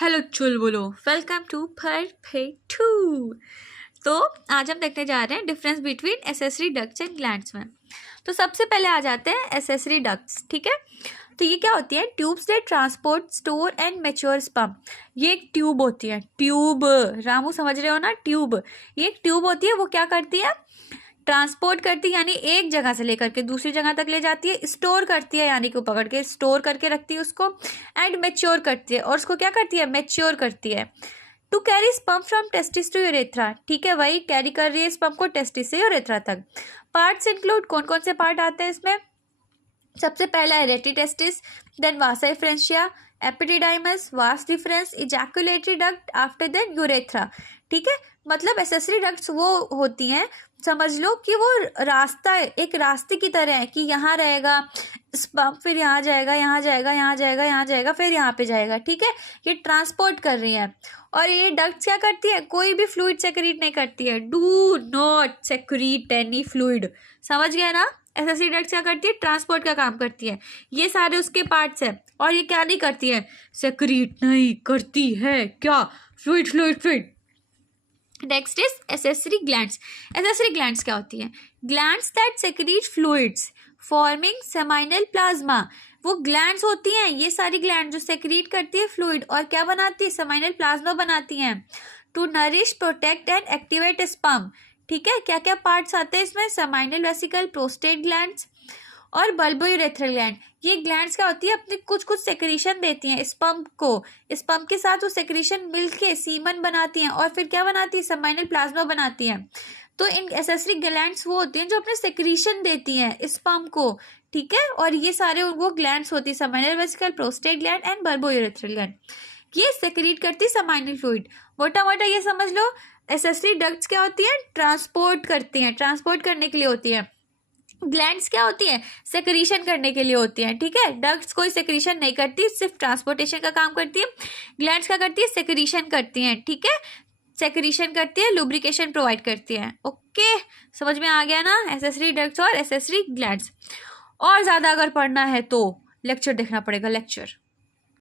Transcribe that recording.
Hello चुलबुलो, welcome to perfect two. तो आज हम देखने जा रहे हैं difference between accessory ducts and glands में। तो सबसे पहले आ जाते हैं एसेसरी डक्ट्स। ठीक है, तो ये क्या होती है? Tubes that transport store and mature sperm. ये एक ट्यूब होती है, ट्यूब, रामू समझ रहे हो ना? ट्यूब, ये एक ट्यूब होती है। वो क्या करती है? ट्रांसपोर्ट करती है, यानी एक जगह से लेकर के दूसरी जगह तक ले जाती है। स्टोर करती है, यानी कि पकड़ के स्टोर करके रखती है उसको। एंड मेच्योर करती है, और उसको क्या करती है? मेच्योर करती है। To carry sperm from testis to urethra. ठीक है, वही कैरी कर रही है स्पर्म को टेस्टिस से यूरेथ्रा तक। पार्ट्स इंक्लूड, कौन कौन से पार्ट आते हैं इसमें? सबसे पहला है rete testis, then vasa efferentia, epididymis, vas deferens, ejaculatory duct, after then urethra. ठीक है, मतलब एसेसरी डक्ट्स वो होती हैं, समझ लो कि वो रास्ता है, एक रास्ते की तरह है कि यहाँ रहेगा स्पर्म, फिर यहाँ जाएगा, यहाँ जाएगा, यहाँ जाएगा, यहाँ जाएगा, फिर यहाँ पे जाएगा। ठीक है, ये ट्रांसपोर्ट कर रही है। और ये डक्ट्स क्या करती है? कोई भी फ्लूइड सेक्रीट नहीं करती है। Do not secrete any fluid. समझ गए ना? एसेसरी डक्ट्स क्या करती है? ट्रांसपोर्ट का काम करती है। ये सारे उसके पार्ट्स हैं। और ये क्या नहीं करती है? सेक्रीट नहीं करती है। क्या? Fluid fluid fluid. Next is accessory glands. Accessory glands क्या होती है? Glands that secrete fluids forming seminal plasma. वो ग्लैंड्स होती हैं, ये सारी ग्लैंड जो सेक्रीट करती है फ्लूइड और क्या बनाती है? सेमाइनल प्लाज्मा बनाती हैं। To nourish, protect and activate sperm. ठीक है, क्या क्या पार्ट्स आते हैं इसमें? सेमाइनल वेसिकल, प्रोस्टेट ग्लैंड्स और बल्बोयूरेथ्रल ग्लैंड। ये ग्लैंड्स क्या होती है? अपनी कुछ कुछ सेक्रीशन देती हैं स्पर्म को। स्पर्म के साथ वो सेक्रीशन मिलके सीमन बनाती हैं और फिर क्या बनाती है? सेमाइनल प्लाज्मा बनाती हैं। तो इन एसेसरी ग्लैंड्स वो होती हैं जो अपने सेक्रीशन देती हैं स्पर्म को। ठीक है, और ये सारे वो ग्लैंड्स होती है, seminal vesicle, prostate gland and bulbourethral gland. ये सेक्रीट करती है सेमाइनल फ्लूइड। मोटा मोटा ये समझ लो, एसेसरी डक्ट्स क्या होती है? ट्रांसपोर्ट करती हैं, ट्रांसपोर्ट करने के लिए होती है। ग्लैंड्स क्या होती है? सेक्रीशन करने के लिए होती हैं। ठीक है, डक्ट्स कोई सेक्रीशन नहीं करती, सिर्फ ट्रांसपोर्टेशन का काम करती है। ग्लैंड्स क्या करती है? सेक्रीशन करती हैं। ठीक है, सेक्रीशन करती है, लुब्रिकेशन प्रोवाइड करती है। ओके, समझ में आ गया ना? एसेसरी डक्ट्स और एसेसरी ग्लैंड्स। और ज़्यादा अगर पढ़ना है तो लेक्चर देखना पड़ेगा, लेक्चर।